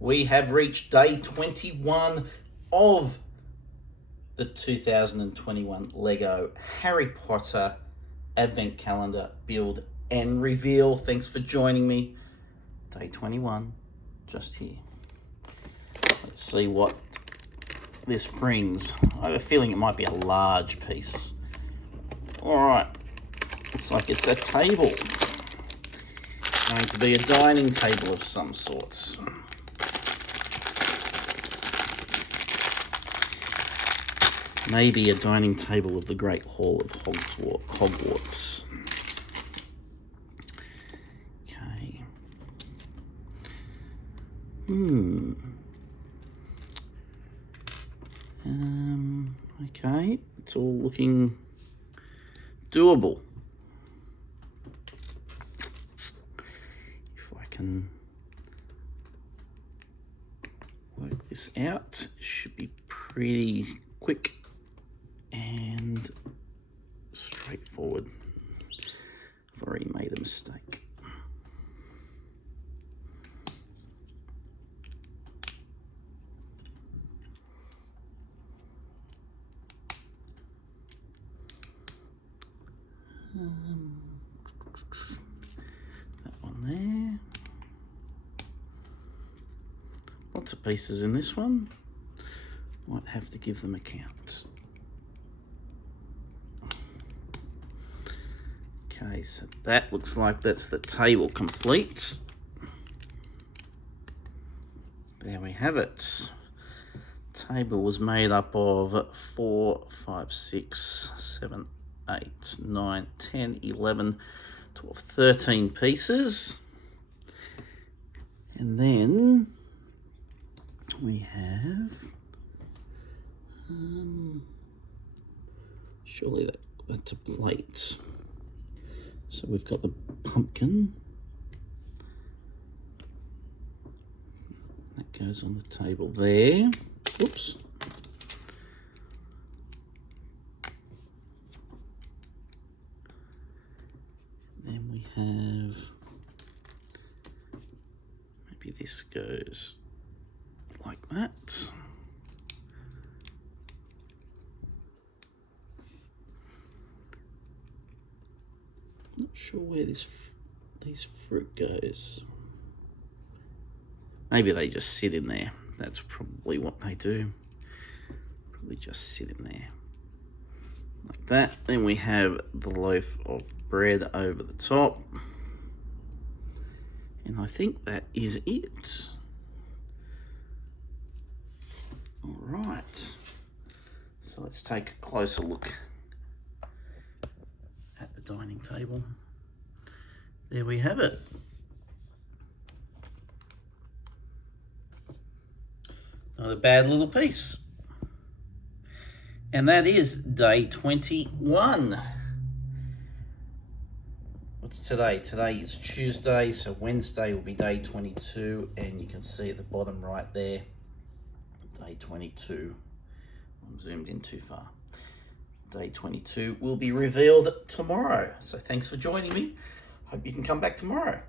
We have reached day 21 of the 2021 Lego Harry Potter Advent Calendar build and reveal. Thanks for joining me. Day 21, just here. Let's see what this brings. I have a feeling it might be a large piece. All right, looks like it's a table. Going to be a dining table of some sorts. Maybe a dining table of the Great Hall of Hogwarts. Okay. Okay, it's all looking doable. If I can work this out, it should be pretty quick and straightforward. I've already made a mistake. That one there. Lots of pieces in this one. Might have to give them a count. Okay, so that looks like that's the table complete. There we have it. Table was made up of 4, 5, 6, 7, 8, 9, 10, 11, 12, 13 pieces. And then we have, surely that's a plate. So we've got the pumpkin. That goes on the table there. Oops. Then we have, maybe this goes like that. Not sure where this fruit goes. Maybe they just sit in there. That's probably what they do. Probably just sit in there. Like that. Then we have the loaf of bread over the top. And I think that is it. All right. So let's take a closer look at the dining table. There we have it. Not a bad little piece. And that is day 21. What's today? Today is Tuesday, so Wednesday will be day 22, and you can see at the bottom right there, day 22. I'm zoomed in too far. Day 22 will be revealed tomorrow. So thanks for joining me. Hope you can come back tomorrow.